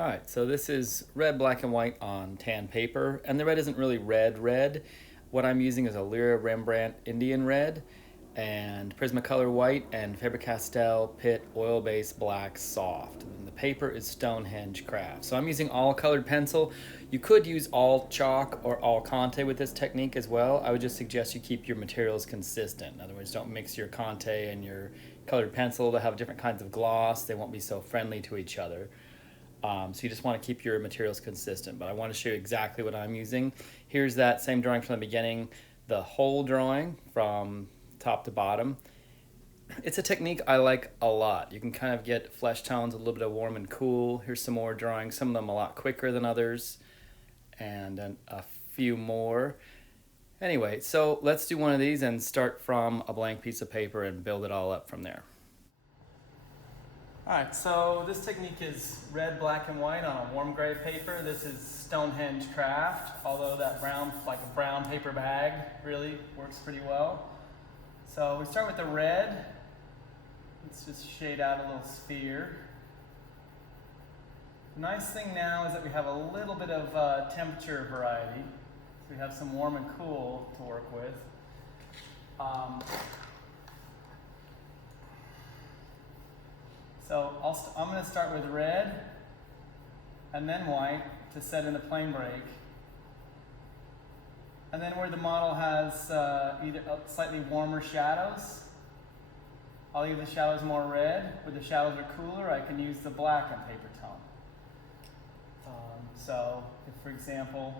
All right, so this is red, black, and white on tan paper, and the red isn't really red. What I'm using is a Lyra Rembrandt Indian red, and Prismacolor white, and Faber-Castell Pitt oil-based black soft. And the paper is Stonehenge Craft. So I'm using all colored pencil. You could use all chalk or all Conte with this technique as well. I would just suggest you keep your materials consistent. In other words, don't mix your Conte and your colored pencil. They'll have different kinds of gloss. They won't be so friendly to each other. So you just want to keep your materials consistent, but I want to show you exactly what I'm using. Here's that same drawing from the beginning, the whole drawing from top to bottom. It's a technique I like a lot. You can kind of get flesh tones, a little bit of warm and cool. Here's some more drawings, some of them a lot quicker than others, and then a few more. Anyway, so let's do one of these and start from a blank piece of paper and build it all up from there. All right, so this technique is red, black, and white on a warm gray paper. This is Stonehenge Craft, although that brown, like a brown paper bag, really works pretty well. So we start with the red. Let's just shade out a little sphere. The nice thing now is that we have a little bit of temperature variety. So we have some warm and cool to work with. So I'm going to start with red and then white to set in the plane break. And then where the model has either slightly warmer shadows, I'll leave the shadows more red. Where the shadows are cooler, I can use the black and paper tone. So if, for example,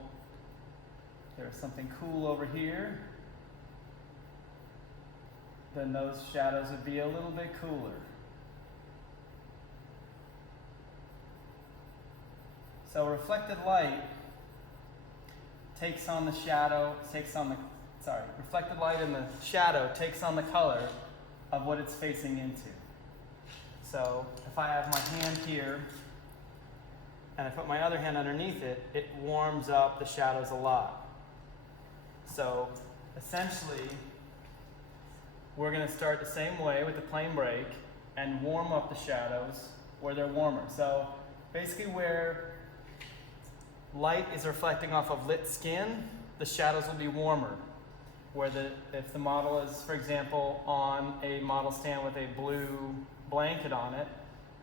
there's something cool over here, then those shadows would be a little bit cooler. So reflected light takes on the shadow, reflected light in the shadow takes on the color of what it's facing into. So if I have my hand here and I put my other hand underneath it, it warms up the shadows a lot. So essentially, we're going to start the same way with the plane break and warm up the shadows where they're warmer. So basically where light is reflecting off of lit skin, the shadows will be warmer. If the model is, for example, on a model stand with a blue blanket on it,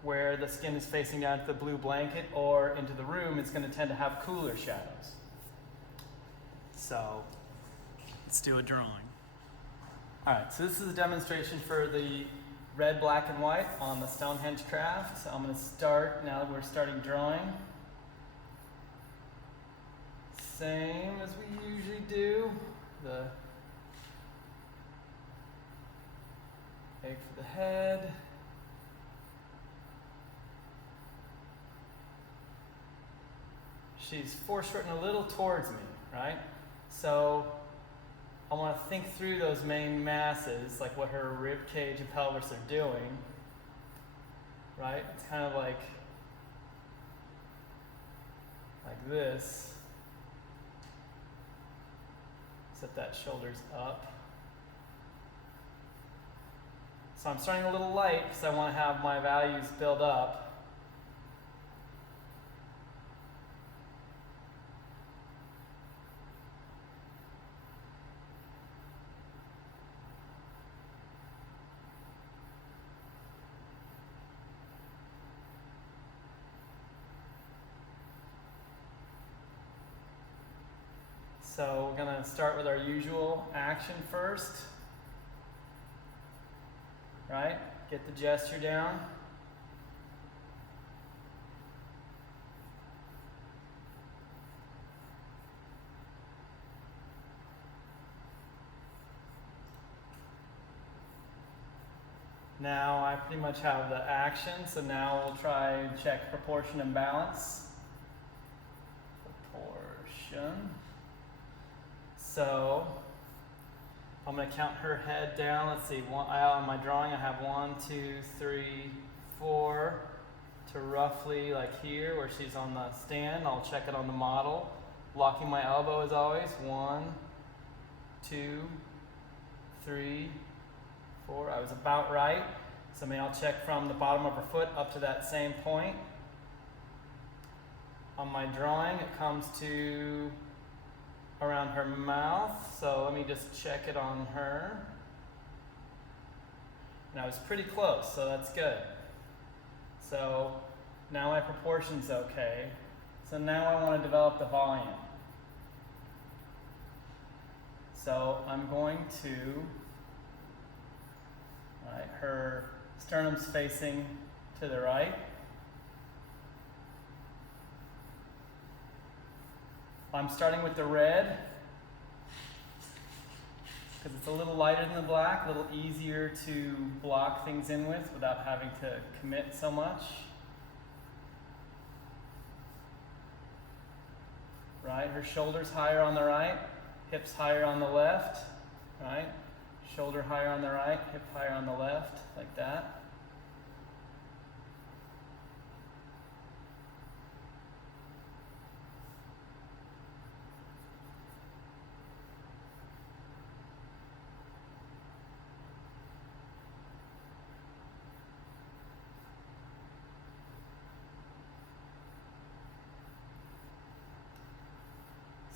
where the skin is facing down to the blue blanket or into the room, it's going to tend to have cooler shadows. So let's do a drawing. All right, so this is a demonstration for the red, black, and white on the Stonehenge Craft. So I'm going to start, now that we're starting drawing, same as we usually do. The egg for the head. She's foreshortened a little towards me, right? So I want to think through those main masses, like what her rib cage and pelvis are doing, right? It's kind of like this. Set that shoulders up. So I'm starting a little light because I want to have my values build up. So we're going to start with our usual action first, right? Get the gesture down. Now I pretty much have the action, so now we'll try and check proportion and balance. Proportion. So I'm going to count her head down. Let's see, on my drawing I have 1, 2, 3, 4 to roughly like here where she's on the stand. I'll check it on the model. Locking my elbow as always. 1, 2, 3, 4. I was about right. So maybe I'll check from the bottom of her foot up to that same point. On my drawing, it comes to around her mouth, so let me just check it on her. And I was pretty close, so that's good. So now my proportion's okay. So now I want to develop the volume. So I'm going to, her sternum's facing to the right. I'm starting with the red because it's a little lighter than the black, a little easier to block things in with without having to commit so much. Right, her shoulder's higher on the right, hips higher on the left, right? Shoulder higher on the right, hip higher on the left, like that.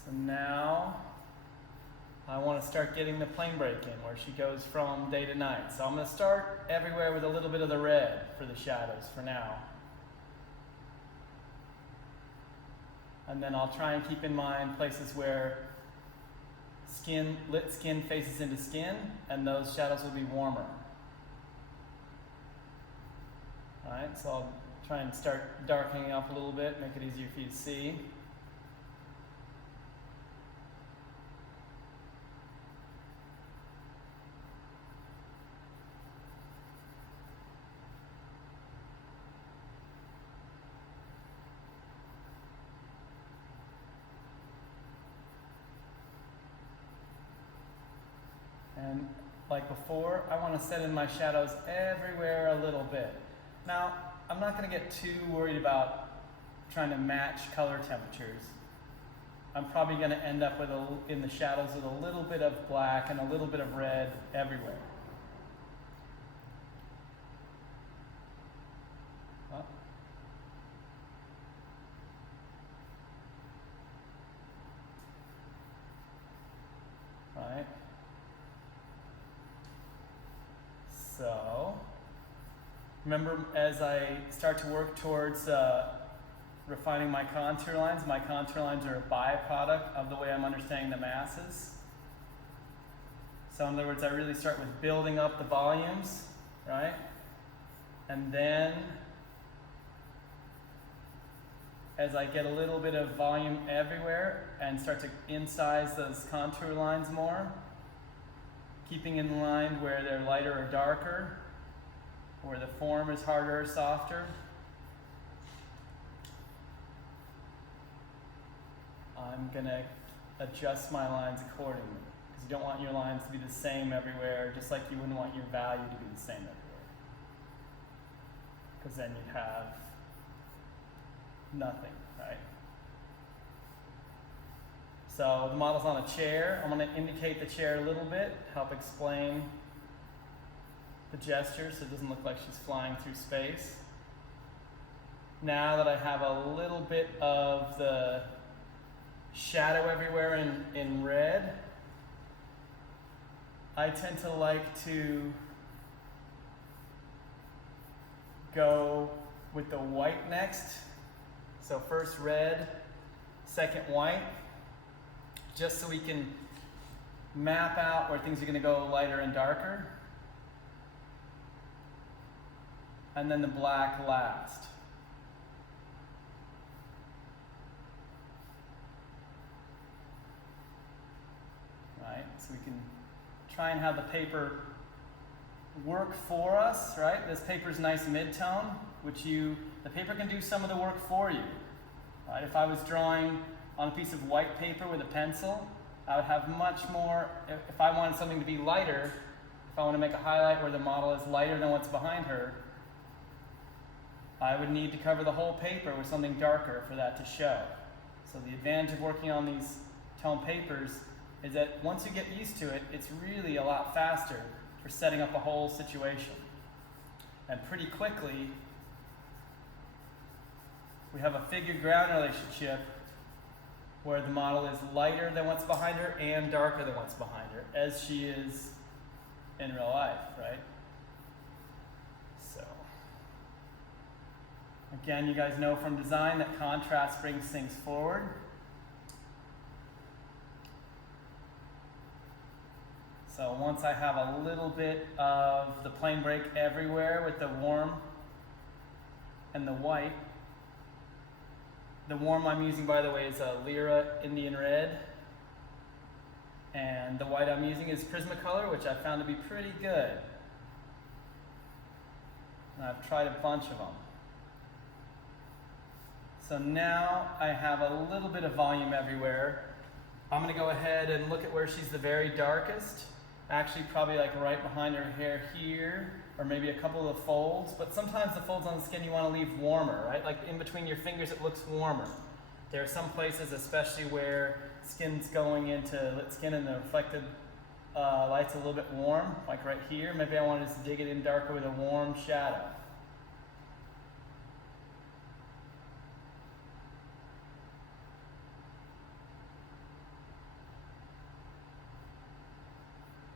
So now I want to start getting the plane break in where she goes from day to night. So I'm going to start everywhere with a little bit of the red for the shadows for now. And then I'll try and keep in mind places where lit skin faces into skin, and those shadows will be warmer. Alright, so I'll try and start darkening up a little bit, make it easier for you to see. And like before, I want to set in my shadows everywhere a little bit. Now, I'm not going to get too worried about trying to match color temperatures. I'm probably going to end up with in the shadows with a little bit of black and a little bit of red everywhere. Oh. Right. So, remember as I start to work towards refining my contour lines are a byproduct of the way I'm understanding the masses. So in other words, I really start with building up the volumes, right? And then as I get a little bit of volume everywhere and start to incise those contour lines more, keeping in line where they're lighter or darker, where the form is harder or softer. I'm going to adjust my lines accordingly, because you don't want your lines to be the same everywhere, just like you wouldn't want your value to be the same everywhere, because then you'd have nothing, right? So the model's on a chair. I'm going to indicate the chair a little bit, help explain the gesture so it doesn't look like she's flying through space. Now that I have a little bit of the shadow everywhere in red, I tend to like to go with the white next. So first red, second white, just so we can map out where things are going to go lighter and darker. And then the black last. Right, so we can try and have the paper work for us, right? This paper's nice mid-tone, the paper can do some of the work for you. Right? If I was drawing on a piece of white paper with a pencil, I would have much more, if I wanted something to be lighter, if I want to make a highlight where the model is lighter than what's behind her, I would need to cover the whole paper with something darker for that to show. So the advantage of working on these tone papers is that once you get used to it, it's really a lot faster for setting up a whole situation. And pretty quickly, we have a figure-ground relationship where the model is lighter than what's behind her and darker than what's behind her, as she is in real life, right? So, again, you guys know from design that contrast brings things forward. So once I have a little bit of the plane break everywhere with the warm and the white. The warm I'm using, by the way, is a Lyra Indian Red. And the white I'm using is Prismacolor, which I found to be pretty good. And I've tried a bunch of them. So now I have a little bit of volume everywhere. I'm going to go ahead and look at where she's the very darkest. Actually, probably like right behind her hair here, or maybe a couple of the folds. But sometimes the folds on the skin you want to leave warmer, right? Like in between your fingers, it looks warmer. There are some places, especially where skin's going into lit skin and the reflected light's a little bit warm, like right here. Maybe I want to just dig it in darker with a warm shadow.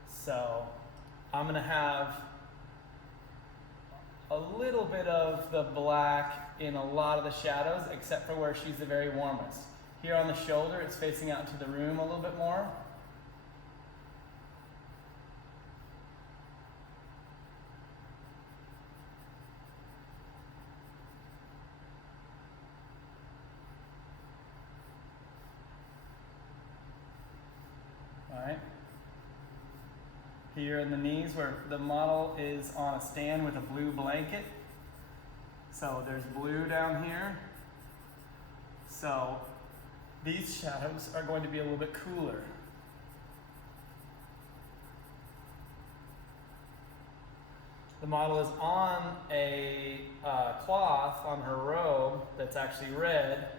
So I'm going to have a little bit of the black in a lot of the shadows, except for where she's the very warmest. Here on the shoulder, it's facing out into the room a little bit more. All right. Here in the knees where the model is on a stand with a blue blanket. So there's blue down here. So these shadows are going to be a little bit cooler. The model is on a cloth on her robe that's actually red.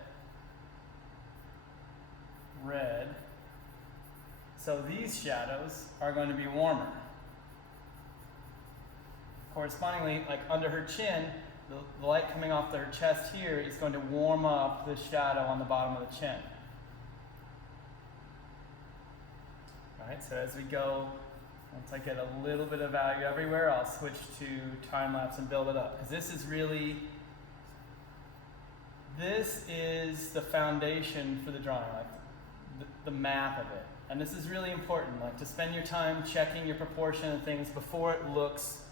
Red. So these shadows are going to be warmer. Correspondingly, like under her chin, the light coming off her chest here is going to warm up the shadow on the bottom of the chin. All right, so as we go, once I get a little bit of value everywhere, I'll switch to time lapse and build it up. Because this is the foundation for the drawing, like the map of it. And this is really important, like to spend your time checking your proportion and things before it looks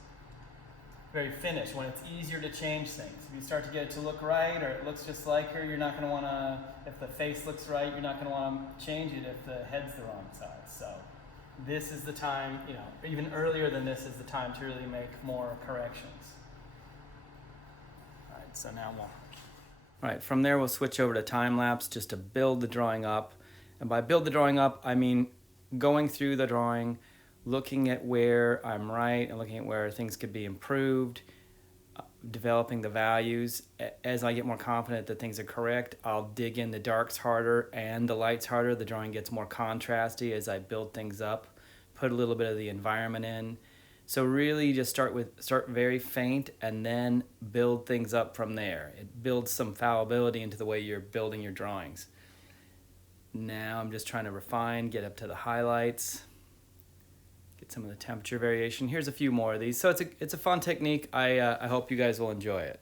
very finished, when it's easier to change things. If you start to get it to look right, or it looks just like her, you're not going to want to, if the face looks right, you're not going to want to change it if the head's the wrong size. So this is the time, even earlier than this is the time to really make more corrections. All right, so now we'll... All right, from there we'll switch over to time lapse just to build the drawing up. And by build the drawing up, I mean going through the drawing, looking at where I'm right and looking at where things could be improved, developing the values. As I get more confident that things are correct, I'll dig in the darks harder and the lights harder. The drawing gets more contrasty as I build things up, put a little bit of the environment in. So really just start very faint and then build things up from there. It builds some fallibility into the way you're building your drawings. Now I'm just trying to refine, get up to the highlights, get some of the temperature variation. Here's a few more of these. So it's a fun technique. I hope you guys will enjoy it.